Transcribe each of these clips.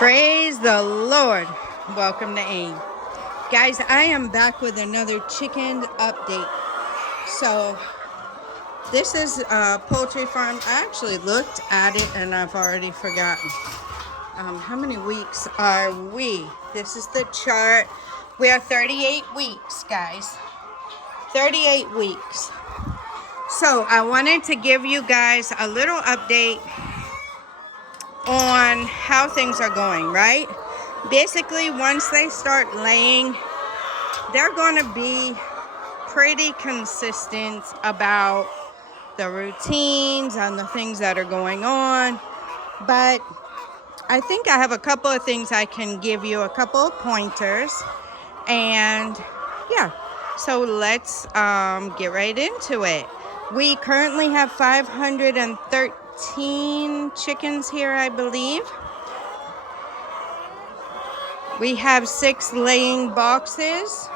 Praise the Lord. Welcome to AIM. Guys, I am back with another chicken update. So, this is a poultry farm. I actually looked at it and I've already forgotten. How many weeks are we? This is the chart. We are 38 weeks, guys. 38 weeks. So, I wanted to give you guys a little update on how things are going, right? Basically, once they start laying, they're going to be pretty consistent about the routines and the things that are going on. But I think I have a couple of things I can give you, a couple of pointers. And yeah, so let's get right into it. We currently have 513 chickens here, I believe. We have 6 laying boxes,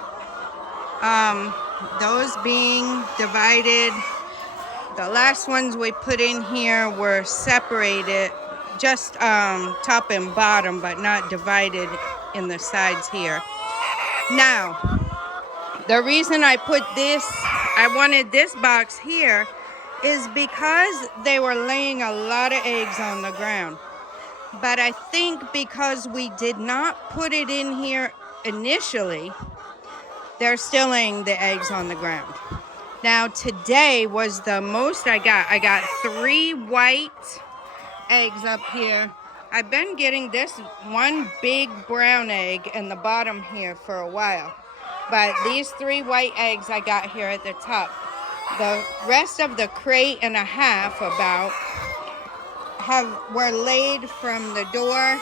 those being divided. The last ones we put in here were separated, just top and bottom, but not divided in the sides here. Now, the reason I wanted this box here is because they were laying a lot of eggs on the ground. But I think because we did not put it in here initially, they're still laying the eggs on the ground. Now, today was the most I got. I got 3 white eggs up here. I've been getting this one big brown egg in the bottom here for a while. But these 3 white eggs I got here at the top. The rest of the crate and a half about were laid from the door,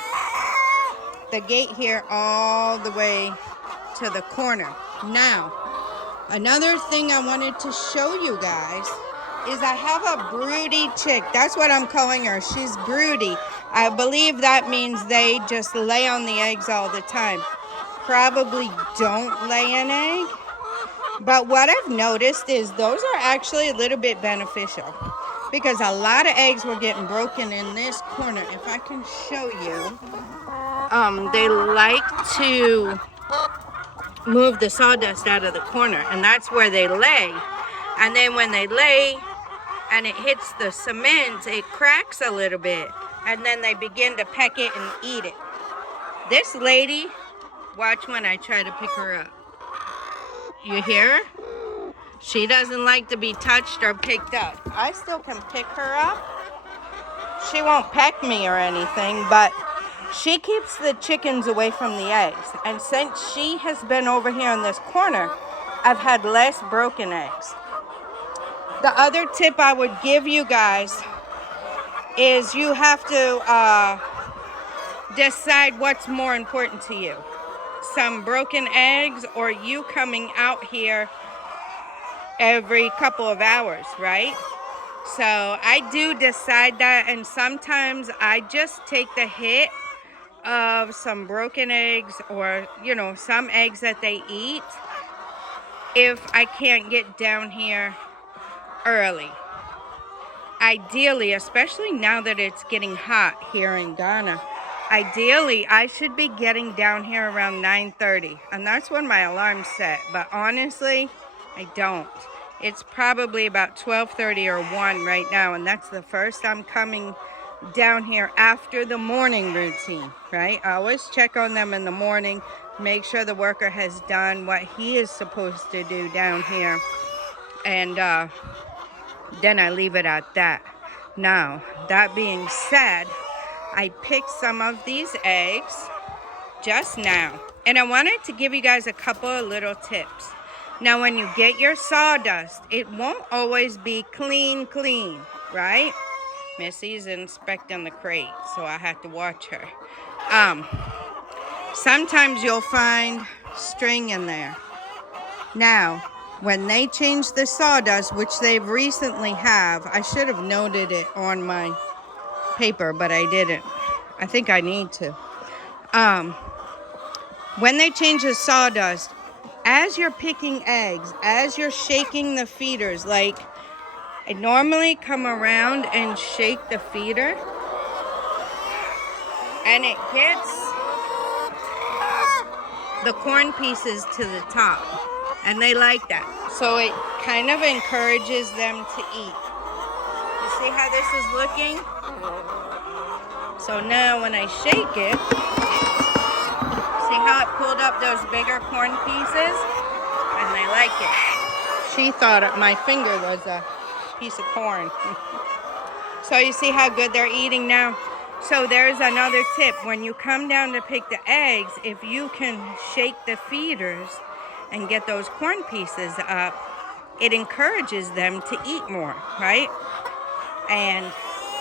the gate here, all the way to the corner. Now, another thing I wanted to show you guys is I have a broody chick. That's what I'm calling her. She's broody. I believe that means they just lay on the eggs all the time. Probably don't lay an egg. But what I've noticed is those are actually a little bit beneficial, because a lot of eggs were getting broken in this corner. If I can show you, they like to move the sawdust out of the corner, and that's where they lay. And then when they lay and it hits the cement, it cracks a little bit, and then they begin to peck it and eat it. This lady, watch when I try to pick her up. You hear her? She doesn't like to be touched or picked up. I still can pick her up. She won't peck me or anything, but she keeps the chickens away from the eggs. And since she has been over here in this corner, I've had less broken eggs. The other tip I would give you guys is you have to decide what's more important to you. Some broken eggs or you coming out here every couple of hours, right? So I do decide that, and sometimes I just take the hit of some broken eggs or, some eggs that they eat if I can't get down here early. Ideally, especially now that it's getting hot here in Ghana, ideally I should be getting down here around 9:30, and that's when my alarm's set. But honestly, I don't. It's probably about 12:30 or 1 right now, and that's the first I'm coming down here after the morning routine, right? I always check on them in the morning, make sure the worker has done what he is supposed to do down here, and then I leave it at that. Now, that being said, I picked some of these eggs just now, and I wanted to give you guys a couple of little tips. Now, when you get your sawdust, it won't always be clean, right? Missy's inspecting the crate, so I have to watch her. Sometimes you'll find string in there. Now, when they change the sawdust, which they've recently have, I should have noted it on my paper, but I didn't. I think I need to. When they change the sawdust, as you're picking eggs, as you're shaking the feeders, like I normally come around and shake the feeder And it gets the corn pieces to the top. And they like that. So it kind of encourages them to eat. You see how this is looking? So now when I shake it, see how it pulled up those bigger corn pieces? And they like it. She thought my finger was a piece of corn. So you see how good they're eating now? So there's another tip. When you come down to pick the eggs, if you can shake the feeders and get those corn pieces up, it encourages them to eat more, right? And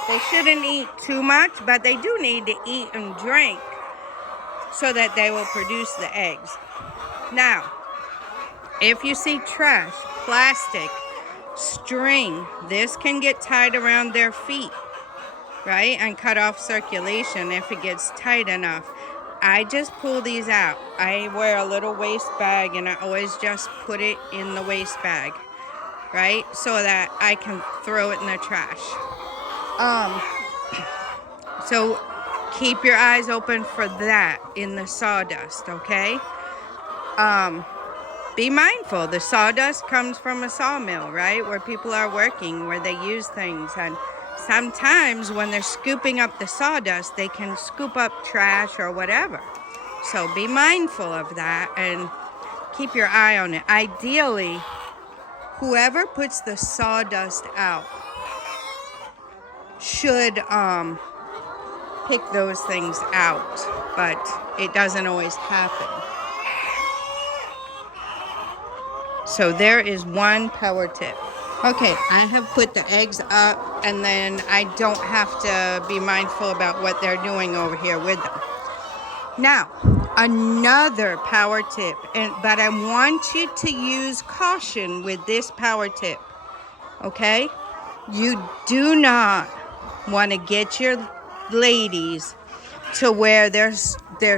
they shouldn't eat too much, but they do need to eat and drink so that they will produce the eggs. Now, if you see trash, plastic, string, this can get tied around their feet, right? And cut off circulation if it gets tight enough. I just pull these out. I wear a little waist bag and I always just put it in the waist bag, right? So that I can throw it in the trash. So keep your eyes open for that in the sawdust, okay? Be mindful. The sawdust comes from a sawmill, right? Where people are working, where they use things. And sometimes when they're scooping up the sawdust, they can scoop up trash or whatever. So be mindful of that and keep your eye on it. Ideally, whoever puts the sawdust out should pick those things out, but it doesn't always happen. So there is one power tip. Okay, I have put the eggs up, and then I don't have to be mindful about what they're doing over here with them. Now, another power tip, but I want you to use caution with this power tip, okay? You do not want to get your ladies to where they're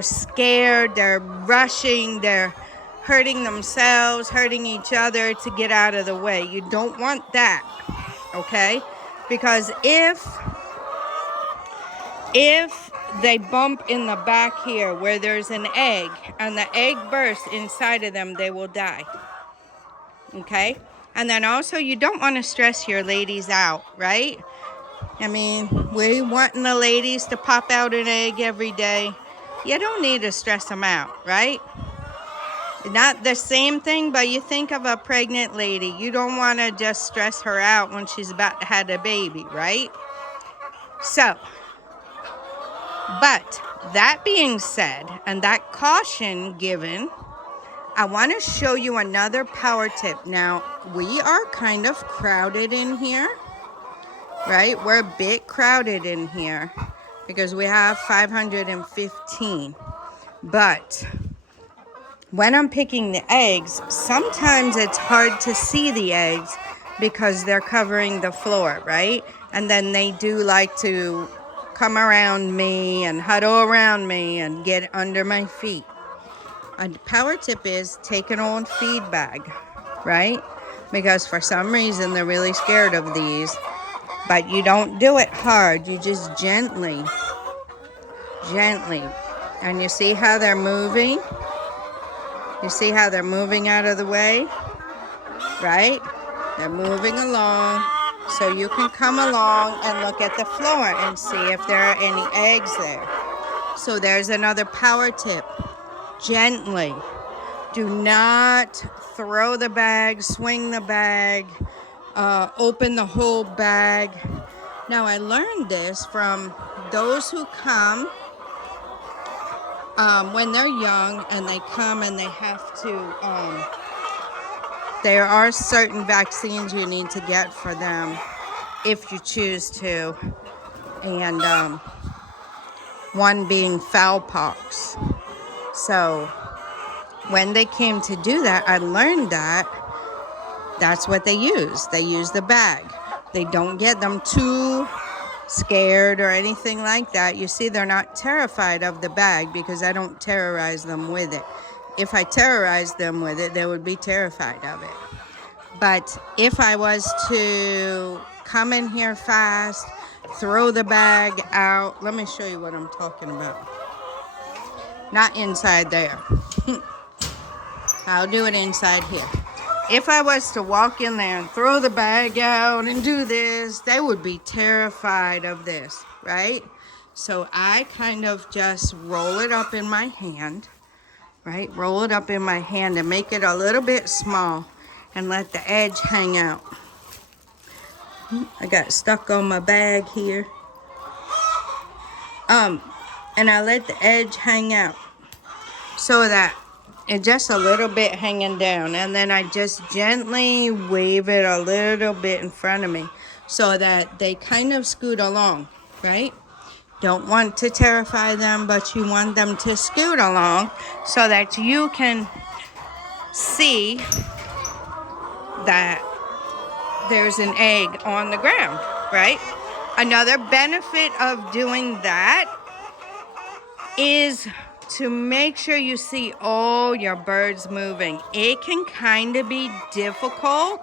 scared, they're rushing, they're hurting themselves, hurting each other to get out of the way. You don't want that, okay? Because if they bump in the back here where there's an egg and the egg bursts inside of them, they will die, okay? And then also you don't want to stress your ladies out, right? I mean, we're wanting the ladies to pop out an egg every day. You don't need to stress them out, right? Not the same thing, but you think of a pregnant lady. You don't want to just stress her out when she's about to have a baby, right? So, but that being said, and that caution given, I want to show you another power tip. Now, we are kind of crowded in here, right? We're a bit crowded in here because we have 515. But when I'm picking the eggs, sometimes it's hard to see the eggs because they're covering the floor, right? And then they do like to come around me and huddle around me and get under my feet. A power tip is take an old feed bag, right? Because for some reason they're really scared of these. But you don't do it hard. You just gently. And you see how they're moving? You see how they're moving out of the way? Right? They're moving along. So you can come along and look at the floor and see if there are any eggs there. So there's another power tip. Gently. Do not throw the bag, swing the bag, open the whole bag. Now I learned this from those who come when they're young and they come and they have to, there are certain vaccines you need to get for them if you choose to, and one being fowl pox. So when they came to do that, I learned that that's what they use. They use the bag. They don't get them too scared or anything like that. You see, they're not terrified of the bag because I don't terrorize them with it. If I terrorized them with it, they would be terrified of it. But if I was to come in here fast, throw the bag out. Let me show you what I'm talking about. Not inside there. I'll do it inside here. If I was to walk in there and throw the bag out and do this, they would be terrified of this, right? So I kind of just roll it up in my hand, right? Roll it up in my hand and make it a little bit small and let the edge hang out. I got stuck on my bag here. And I let the edge hang out so that it's just a little bit hanging down, and then I just gently wave it a little bit in front of me so that they kind of scoot along, right? Don't want to terrify them, but you want them to scoot along so that you can see that there's an egg on the ground, right? Another benefit of doing that is to make sure you see all your birds moving. It can kind of be difficult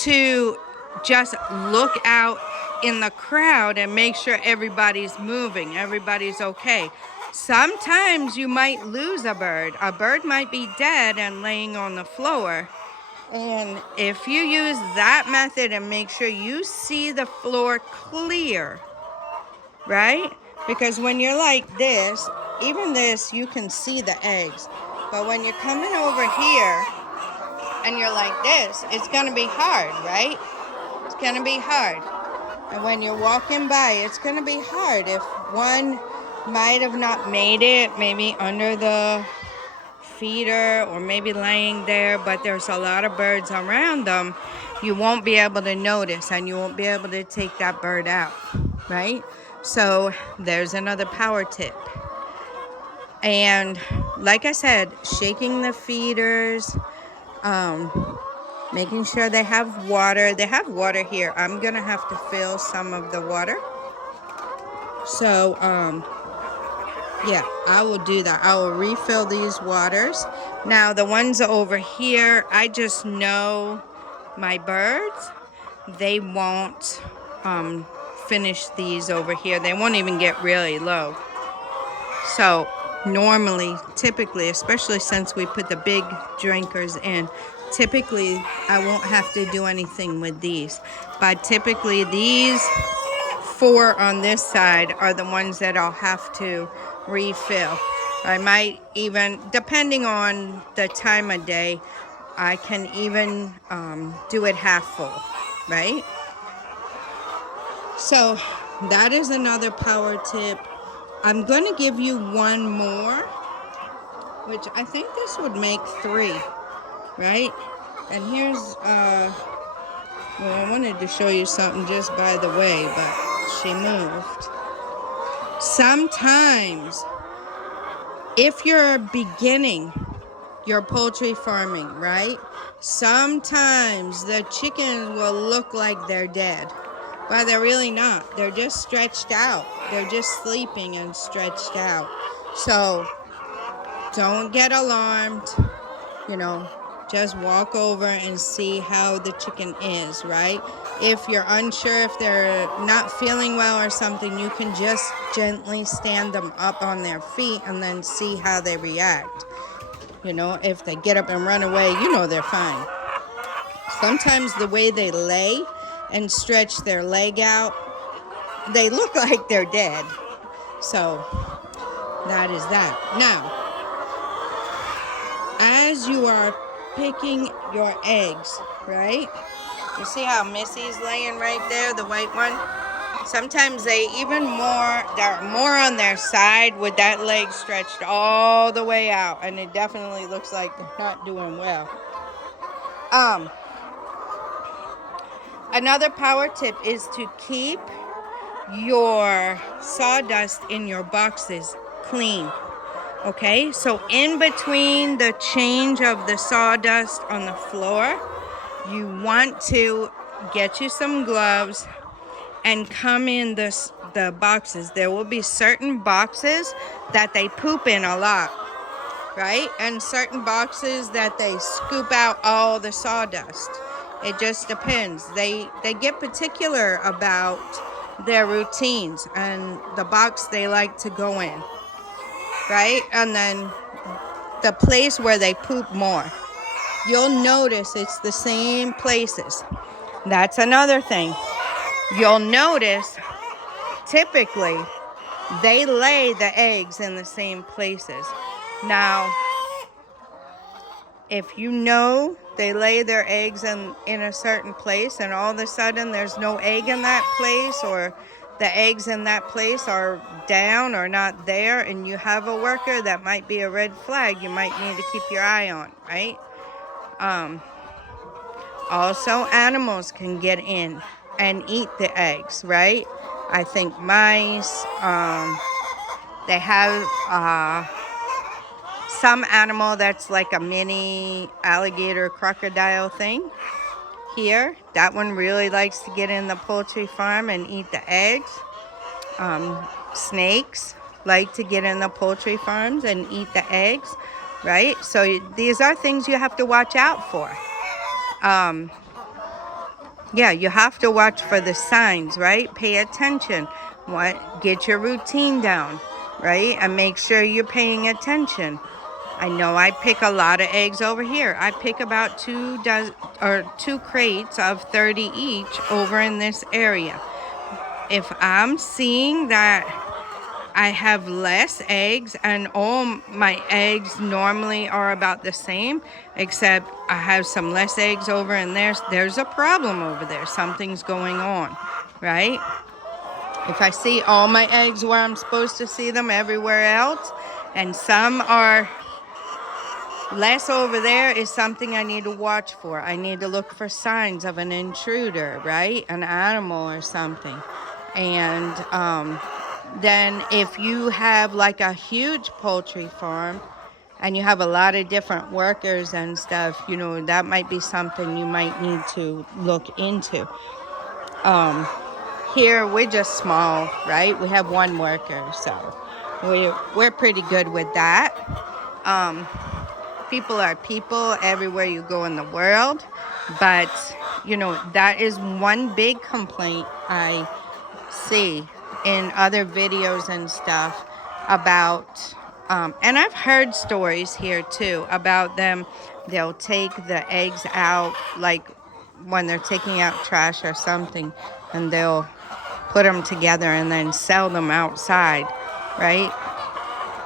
to just look out in the crowd and make sure everybody's moving, everybody's okay. Sometimes you might lose a bird. A bird might be dead and laying on the floor. And if you use that method and make sure you see the floor clear, right? Because when you're like this, even this, you can see the eggs. But when you're coming over here and you're like this, it's going to be hard, right? It's going to be hard. And when you're walking by, it's going to be hard. If one might have not made it, maybe under the feeder or maybe laying there, but there's a lot of birds around them, you won't be able to notice and you won't be able to take that bird out, right? So there's another power tip. And like I said, shaking the feeders, making sure they have water. They have water here. I'm gonna have to fill some of the water. So yeah, I will do that. I will refill these waters. Now the ones over here, I just know my birds, they won't finish these over here. They won't even get really low. So normally, typically, especially since we put the big drinkers in, typically I won't have to do anything with these. But typically these 4 on this side are the ones that I'll have to refill. I might even, depending on the time of day, I can even do it half full, right? So that is another power tip. I'm going to give you one more, which I think this would make 3, right? And here's, well, I wanted to show you something just by the way, but she moved. Sometimes, if you're beginning your poultry farming, right? Sometimes the chickens will look like they're dead. But they're really not. They're just stretched out. They're just sleeping and stretched out. So don't get alarmed. You know, just walk over and see how the chicken is, right? If you're unsure if they're not feeling well or something, you can just gently stand them up on their feet and then see how they react. You know, if they get up and run away, you know they're fine. Sometimes the way they lay and stretch their leg out, they look like they're dead. So that is that. Now, as you are picking your eggs, right? You see how Missy's laying right there, the white one? Sometimes they're more on their side with that leg stretched all the way out, and it definitely looks like they're not doing well. Another power tip is to keep your sawdust in your boxes clean. Okay, so in between the change of the sawdust on the floor, you want to get you some gloves and come in the boxes. There will be certain boxes that they poop in a lot, right? And certain boxes that they scoop out all the sawdust. It just depends. They get particular about their routines and the box they like to go in, right? And then the place where they poop more. You'll notice it's the same places. That's another thing. You'll notice typically they lay the eggs in the same places. Now, if you know they lay their eggs in a certain place and all of a sudden there's no egg in that place, or the eggs in that place are down or not there, and you have a worker, that might be a red flag you might need to keep your eye on, right? Also, animals can get in and eat the eggs, right? I think mice, they have some animal that's like a mini alligator crocodile thing here. That one really likes to get in the poultry farm and eat the eggs. Snakes like to get in the poultry farms and eat the eggs, right? So these are things you have to watch out for. Yeah, you have to watch for the signs, right? Pay attention. Get your routine down, right? And make sure you're paying attention. I know I pick a lot of eggs over here. I pick about 2 crates of 30 each over in this area. If I'm seeing that I have less eggs and all my eggs normally are about the same, except I have some less eggs over in there, there's a problem over there. Something's going on, right? If I see all my eggs where I'm supposed to see them everywhere else, and some are less over there, is something I need to watch for. I need to look for signs of an intruder, right? An animal or something. And then if you have like a huge poultry farm and you have a lot of different workers and stuff, you know, that might be something you might need to look into. Here we're just small, right? We have 1 worker, so we're pretty good with that. People are people everywhere you go in the world, but you know, that is one big complaint I see in other videos and stuff about, and I've heard stories here too about them. They'll take the eggs out, like when they're taking out trash or something, and they'll put them together and then sell them outside, right?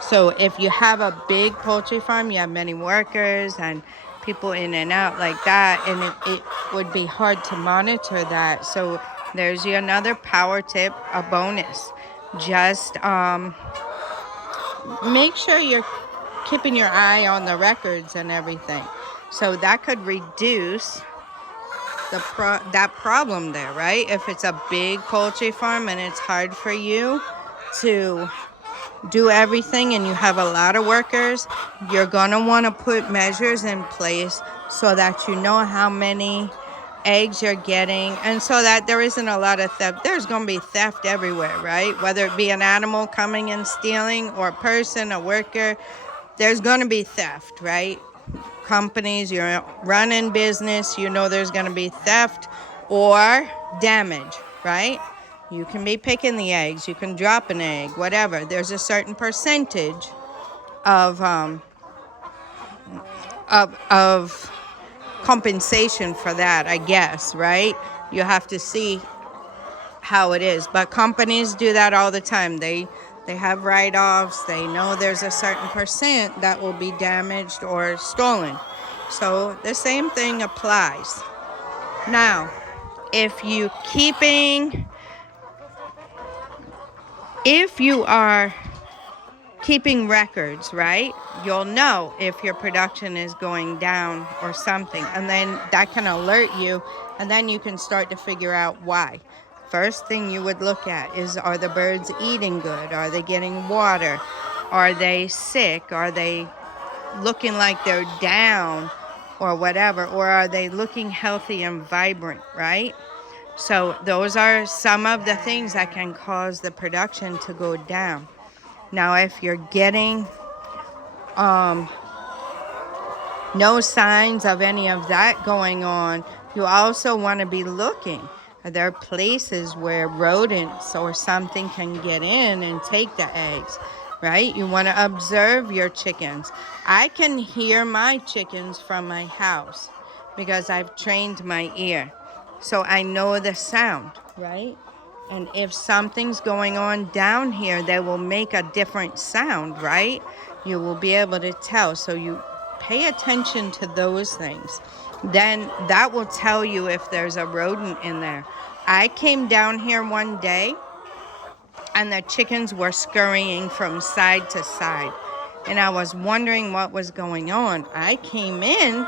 So if you have a big poultry farm, you have many workers and people in and out like that, and it would be hard to monitor that. So there's another power tip, a bonus. Just make sure you're keeping your eye on the records and everything. So that could reduce that problem there, right? If it's a big poultry farm and it's hard for you to do everything and you have a lot of workers, you're gonna want to put measures in place so that you know how many eggs you're getting, and so that there isn't a lot of theft. There's going to be theft everywhere, right? Whether it be an animal coming and stealing, or a person, a worker, there's going to be theft, right? Companies, you're running business, you know there's going to be theft or damage, right? You can be picking the eggs, you can drop an egg, whatever. There's a certain percentage of compensation for that, I guess, right? You have to see how it is. But companies do that all the time. They have write-offs. They know there's a certain percent that will be damaged or stolen. So the same thing applies. Now, if you are keeping records, right? You'll know if your production is going down or something, and then that can alert you, and then you can start to figure out why. First thing you would look at is, are the birds eating good? Are they getting water? Are they sick? Are they looking like they're down or whatever? Or are they looking healthy and vibrant, right? So those are some of the things that can cause the production to go down. Now, if you're getting no signs of any of that going on, You also want to be looking. Are there places where rodents or something can get in and take the eggs, right? You want to observe your chickens. I can hear my chickens from my house because I've trained my ear. So I know the sound, right? And if something's going on down here, they will make a different sound, right? You will be able to tell. So you pay attention to those things. Then that will tell you if there's a rodent in there. I came down here one day and the chickens were scurrying from side to side. And I was wondering what was going on. I came in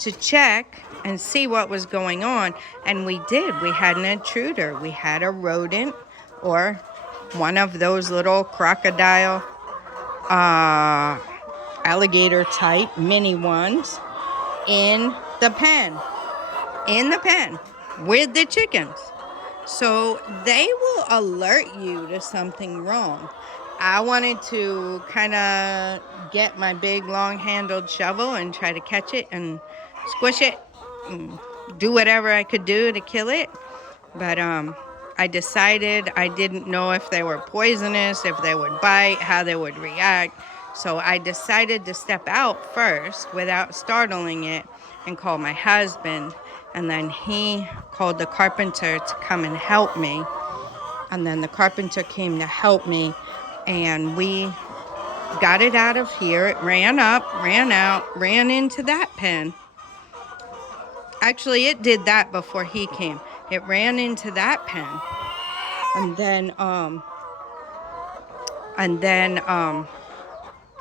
to check and see what was going on. And we did. We had an intruder. We had a rodent or one of those little crocodile, alligator type mini ones in the pen with the chickens. So they will alert you to something wrong. I wanted to kind of get my big long-handled shovel and try to catch it and squish it and do whatever I could do to kill it. But I decided I didn't know if they were poisonous, if they would bite, how they would react. So I decided to step out first without startling it and call my husband. And then he called the carpenter to come and help me. And then the carpenter came to help me. And we got it out of here. It ran up, ran out, ran into that pen. Actually, it did that before he came. It ran into that pen. And then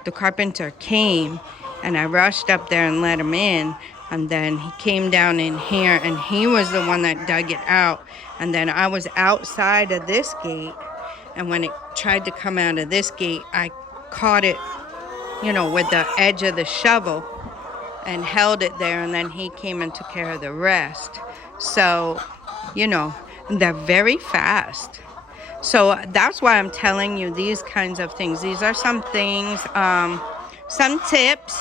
the carpenter came, and I rushed up there and let him in. And then he came down in here, and he was the one that dug it out. And then I was outside of this gate, and when it tried to come out of this gate, I caught it, with the edge of the shovel and held it there, and then he came and took care of the rest. So, they're very fast. So that's why I'm telling you these kinds of things. These are some things, some tips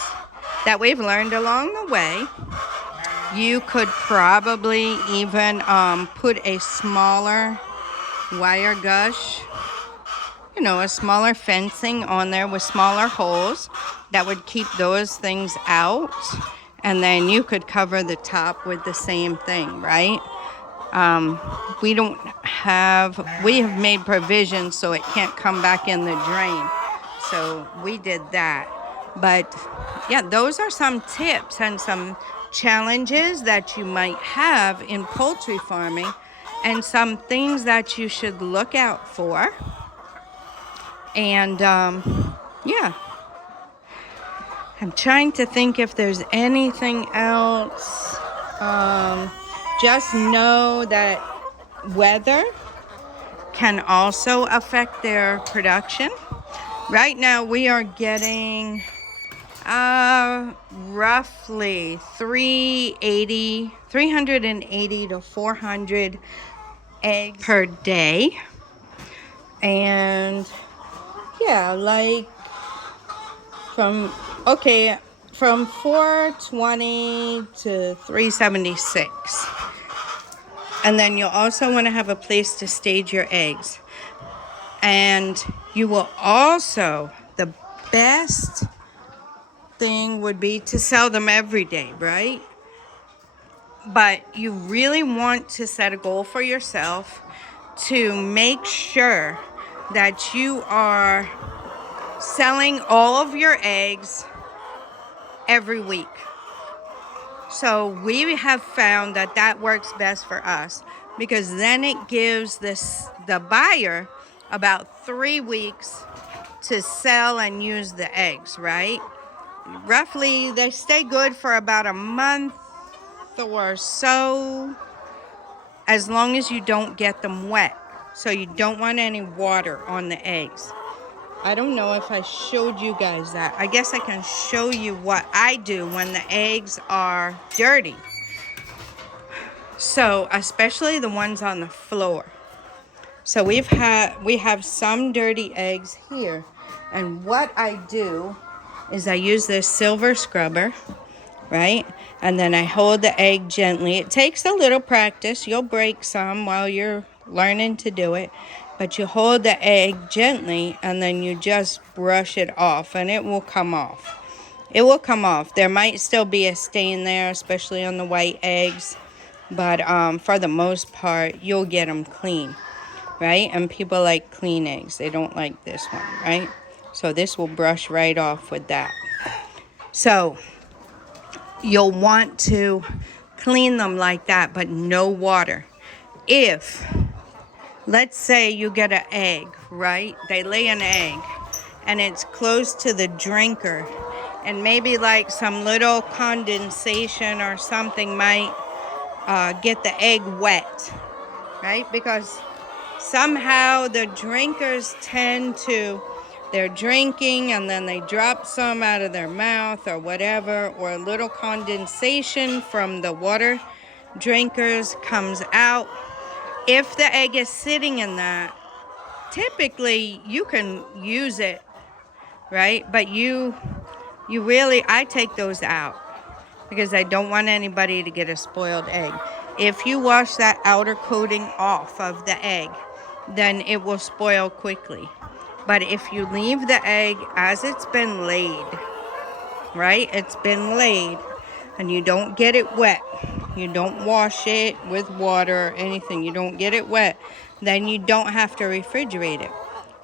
that we've learned along the way. You could probably even put a smaller wire gush, a smaller fencing on there with smaller holes that would keep those things out. And then you could cover the top with the same thing, right? We have made provisions so it can't come back in the drain. So we did that. But yeah, those are some tips and some challenges that you might have in poultry farming and some things that you should look out for. And yeah, I'm trying to think if there's anything else. Just know that weather can also affect their production. Right now we are getting roughly 380 to 400 eggs per day. And yeah, like from 420 to 376. And then you'll also want to have a place to stage your eggs. And you will also, the best thing would be to sell them every day, right? But you really want to set a goal for yourself to make sure that you are selling all of your eggs every week. So we have found that works best for us because then it gives the buyer about 3 weeks to sell and use the eggs, right? Roughly, they stay good for about a month or so, as long as you don't get them wet. So you don't want any water on the eggs. I don't know if I showed you guys that. I guess I can show you what I do when the eggs are dirty. So, especially the ones on the floor. So we have some dirty eggs here. And what I do is I use this silver scrubber right? And then I hold the egg gently. It takes a little practice. You'll break some while you're learning to do it. But you hold the egg gently and then you just brush it off and it will come off. It will come off. There might still be a stain there, especially on the white eggs. But for the most part, you'll get them clean, right? And people like clean eggs. They don't like this one, right? So this will brush right off with that. So you'll want to clean them like that, but no water. If, let's say you get an egg, right? They lay an egg and it's close to the drinker and maybe like some little condensation or something might get the egg wet, right? Because somehow the drinkers tend to, they're drinking and then they drop some out of their mouth or whatever, or a little condensation from the water drinkers comes out. If the egg is sitting in that, typically you can use it, right? But you really, I take those out because I don't want anybody to get a spoiled egg. If you wash that outer coating off of the egg, then it will spoil quickly. But if you leave the egg as it's been laid, right? It's been laid and you don't get it wet. You don't wash it with water or anything. You don't get it wet. Then you don't have to refrigerate it.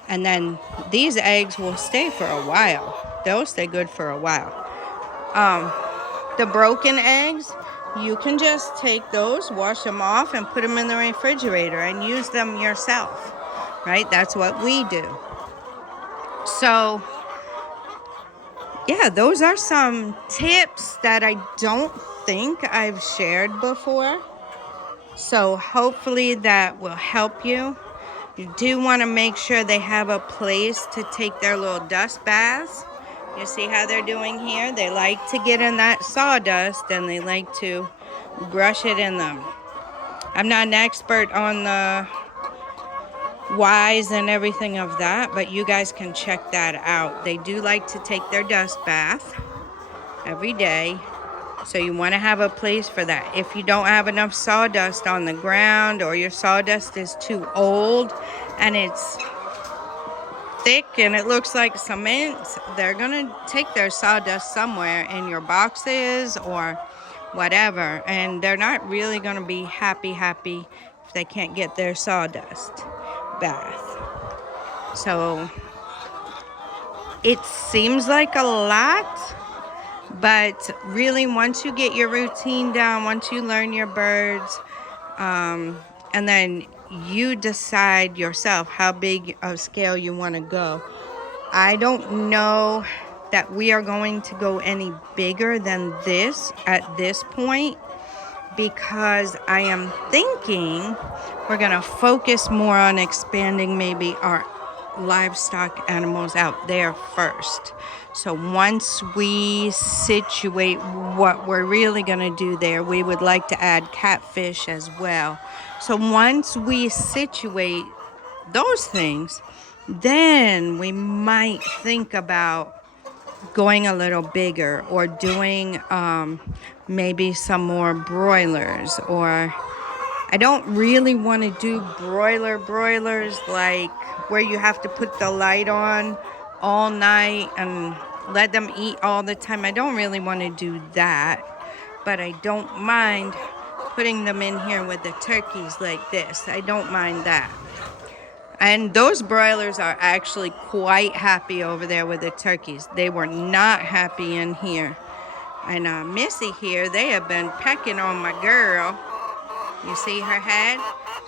And then these eggs will stay for a while. They'll stay good for a while. The broken eggs, you can just take those, wash them off, and put them in the refrigerator and use them yourself, right? That's what we do. So, yeah, those are some tips that I don't think I've shared before. So hopefully that will help you. You do want to make sure they have a place to take their little dust baths. You see how they're doing here? They like to get in that sawdust and they like to brush it in them. I'm not an expert on the whys and everything of that, but you guys can check that out. They do like to take their dust bath every day. So you want to have a place for that. If you don't have enough sawdust on the ground or your sawdust is too old and it's thick and it looks like cement, they're going to take their sawdust somewhere in your boxes or whatever. And they're not really going to be happy if they can't get their sawdust bath. So it seems like a lot. But really, once you get your routine down, once you learn your birds, and then you decide yourself how big of scale you want to go. I don't know that we are going to go any bigger than this at this point, because I am thinking we're going to focus more on expanding maybe our livestock animals out there first. So once we situate what we're really going to do there, we would like to add catfish as well. So once we situate those things, then we might think about going a little bigger or doing maybe some more broilers. Or I don't really want to do broilers like where you have to put the light on all night and let them eat all the time. I don't really want to do that, but I don't mind putting them in here with the turkeys like this. I don't mind that. And those broilers are actually quite happy over there with the turkeys. They were not happy in here. And Missy here, they have been pecking on my girl. You see her head?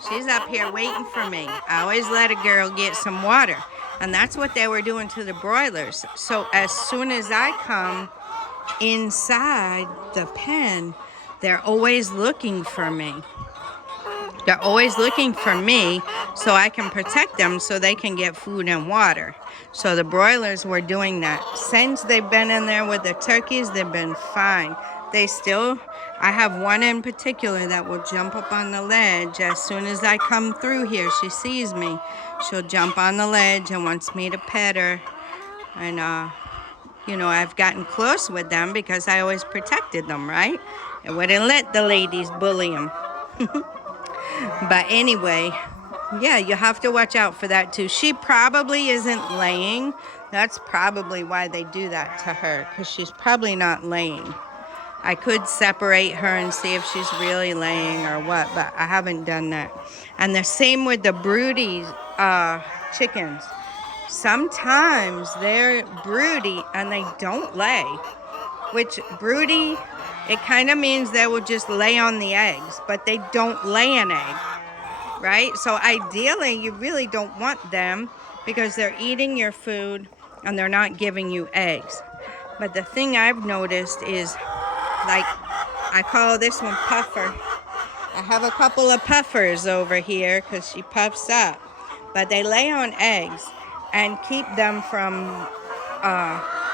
She's up here waiting for me. I always let a girl get some water. And that's what they were doing to the broilers. So as soon as I come inside the pen, they're always looking for me. They're always looking for me so I can protect them so they can get food and water. So the broilers were doing that. Since they've been in there with the turkeys, they've been fine. I have one in particular that will jump up on the ledge. As soon as I come through here, she sees me. She'll jump on the ledge and wants me to pet her. And you know, I've gotten close with them because I always protected them, right? I wouldn't let the ladies bully them. But anyway, yeah, you have to watch out for that too. She probably isn't laying. That's probably why they do that to her, because she's probably not laying. I could separate her and see if she's really laying or what, but I haven't done that. And the same with the broody chickens. Sometimes they're broody and they don't lay, which broody, it kind of means they will just lay on the eggs, but they don't lay an egg, right? So ideally, you really don't want them because they're eating your food and they're not giving you eggs. But the thing I've noticed is, like, I call this one Puffer. I have a couple of puffers over here because she puffs up. But they lay on eggs and keep them from,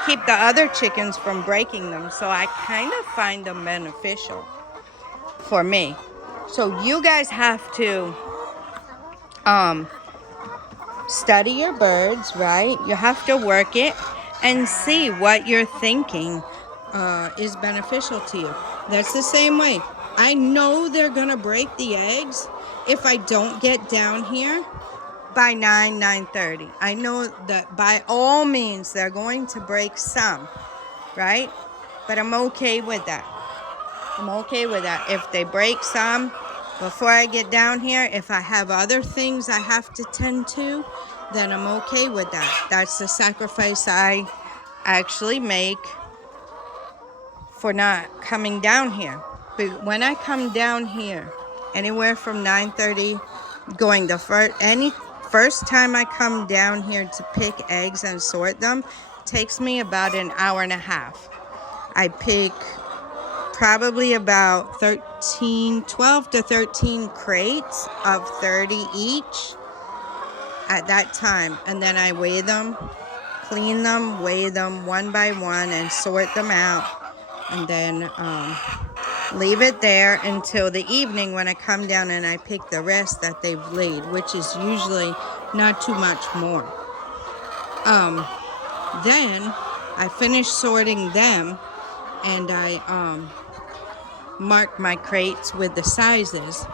keep the other chickens from breaking them. So I kind of find them beneficial for me. So you guys have to study your birds, right? You have to work it and see what you're thinking is beneficial to you. That's the same way. I know they're gonna break the eggs if I don't get down here by 9:30. I know that by all means they're going to break some, right? But I'm okay with that. I'm okay with that. If they break some before I get down here, if I have other things I have to tend to, then I'm okay with that. That's the sacrifice I actually make for not coming down here. But when I come down here, anywhere from 9:30, going the first time I come down here to pick eggs and sort them, takes me about an hour and a half. I pick probably about 12 to 13 crates of 30 each at that time. And then I weigh them, clean them, weigh them one by one, and sort them out. And then leave it there until the evening when I come down and I pick the rest that they've laid, which is usually not too much more. Then I finish sorting them and I mark my crates with the sizes,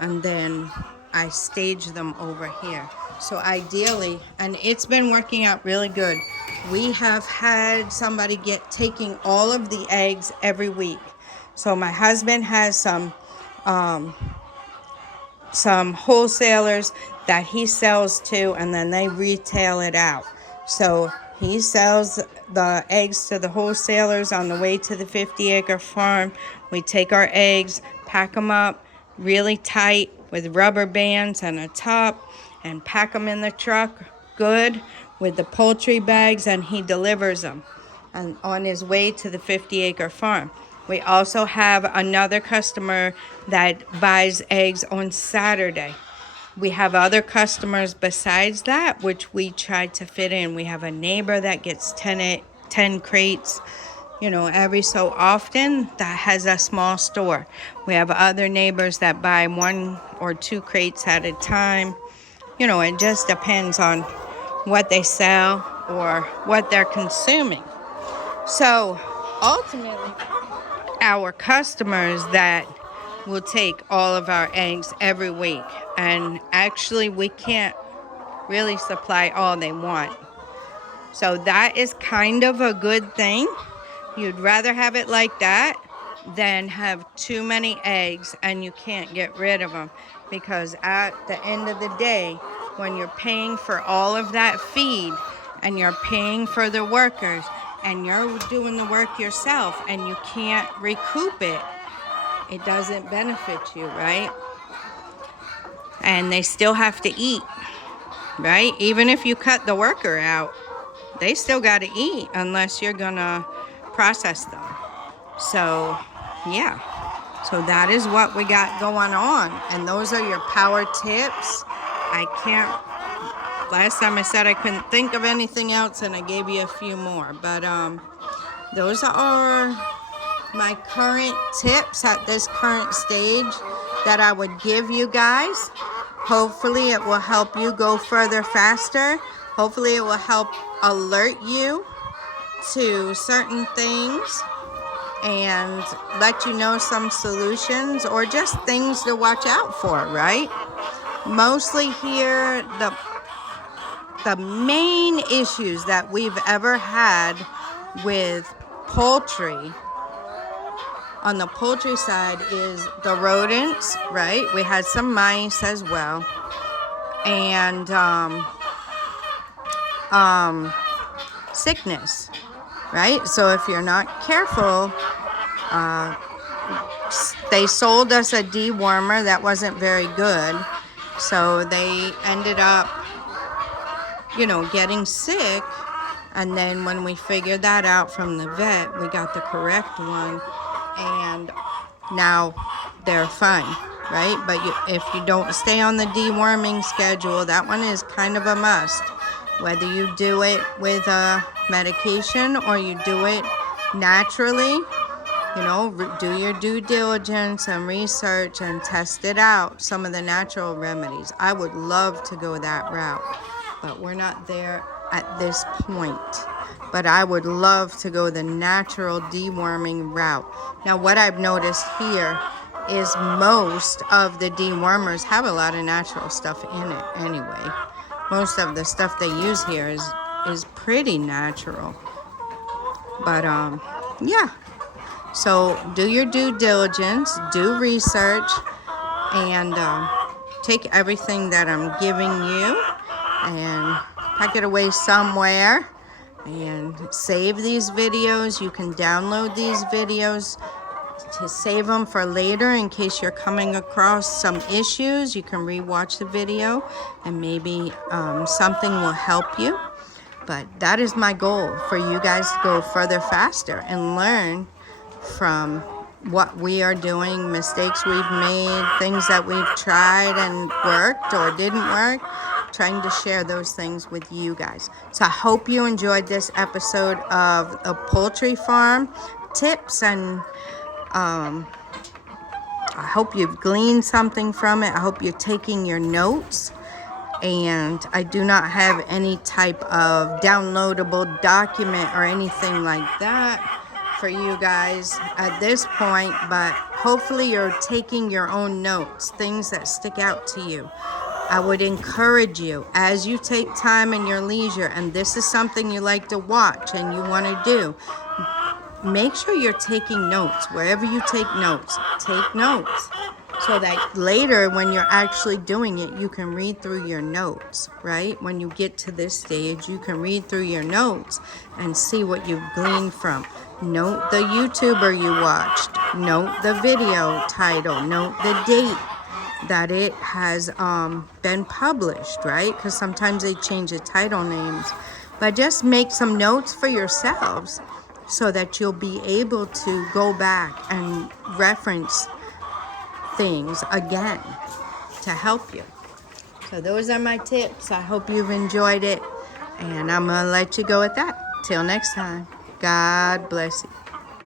and then I stage them over here. So ideally, and it's been working out really good, we have had somebody taking all of the eggs every week. So my husband has some wholesalers that he sells to, and then they retail it out. So he sells the eggs to the wholesalers on the way to the 50-acre farm. We take our eggs, pack them up really tight with rubber bands and a top, and pack them in the truck good with the poultry bags, and he delivers them and on his way to the 50-acre farm. We also have another customer that buys eggs on Saturday. We have other customers besides that, which we try to fit in. We have a neighbor that gets 10 crates, you know, every so often, that has a small store. We have other neighbors that buy 1 or 2 crates at a time. You know, it just depends on what they sell or what they're consuming. So ultimately, our customers that will take all of our eggs every week, and actually we can't really supply all they want. So that is kind of a good thing. You'd rather have it like that than have too many eggs and you can't get rid of them, because at the end of the day, when you're paying for all of that feed and you're paying for the workers and you're doing the work yourself and you can't recoup it, it doesn't benefit you, right? And they still have to eat, right? Even if you cut the worker out, they still got to eat unless you're gonna process them. So yeah, so that is what we got going on, and those are your power tips. Last time I said I couldn't think of anything else, and I gave you a few more, but those are my current tips at this current stage that I would give you guys. Hopefully it will help you go further faster. Hopefully it will help alert you to certain things and let you know some solutions or just things to watch out for, right? Mostly here, the main issues that we've ever had with poultry on the poultry side is the rodents, right? We had some mice as well, and sickness, right? So if you're not careful, they sold us a dewormer that wasn't very good, so they ended up, getting sick. And then when we figured that out from the vet, we got the correct one, and now they're fine, right? But if you don't stay on the deworming schedule, that one is kind of a must. Whether you do it with a medication or you do it naturally, do your due diligence and research and test it out, some of the natural remedies. I would love to go that route, but we're not there at this point. But I would love to go the natural deworming route. Now, what I've noticed here is most of the dewormers have a lot of natural stuff in it anyway. Most of the stuff they use here is pretty natural. But yeah. So do your due diligence, do research, and take everything that I'm giving you and pack it away somewhere and save these videos. You can download these videos to save them for later in case you're coming across some issues. You can rewatch the video and maybe something will help you. But that is my goal, for you guys to go further faster and learn from what we are doing, mistakes we've made, things that we've tried and worked or didn't work, trying to share those things with you guys. So I hope you enjoyed this episode of a poultry farm tips, and I hope you've gleaned something from it. I hope you're taking your notes. And I do not have any type of downloadable document or anything like that for you guys at this point, but hopefully you're taking your own notes, things that stick out to you. I would encourage you, as you take time in your leisure, and this is something you like to watch and you want to do, make sure you're taking notes. Wherever you take notes, so that later when you're actually doing it, you can read through your notes, right? When you get to this stage, you can read through your notes and see what you've gleaned from. Note the YouTuber you watched. Note the video title. Note the date that it has been published, right? Because sometimes they change the title names. But just make some notes for yourselves so that you'll be able to go back and reference things again to help you. So those are my tips. I hope you've enjoyed it, and I'm gonna let you go at that. Till next time, God bless you.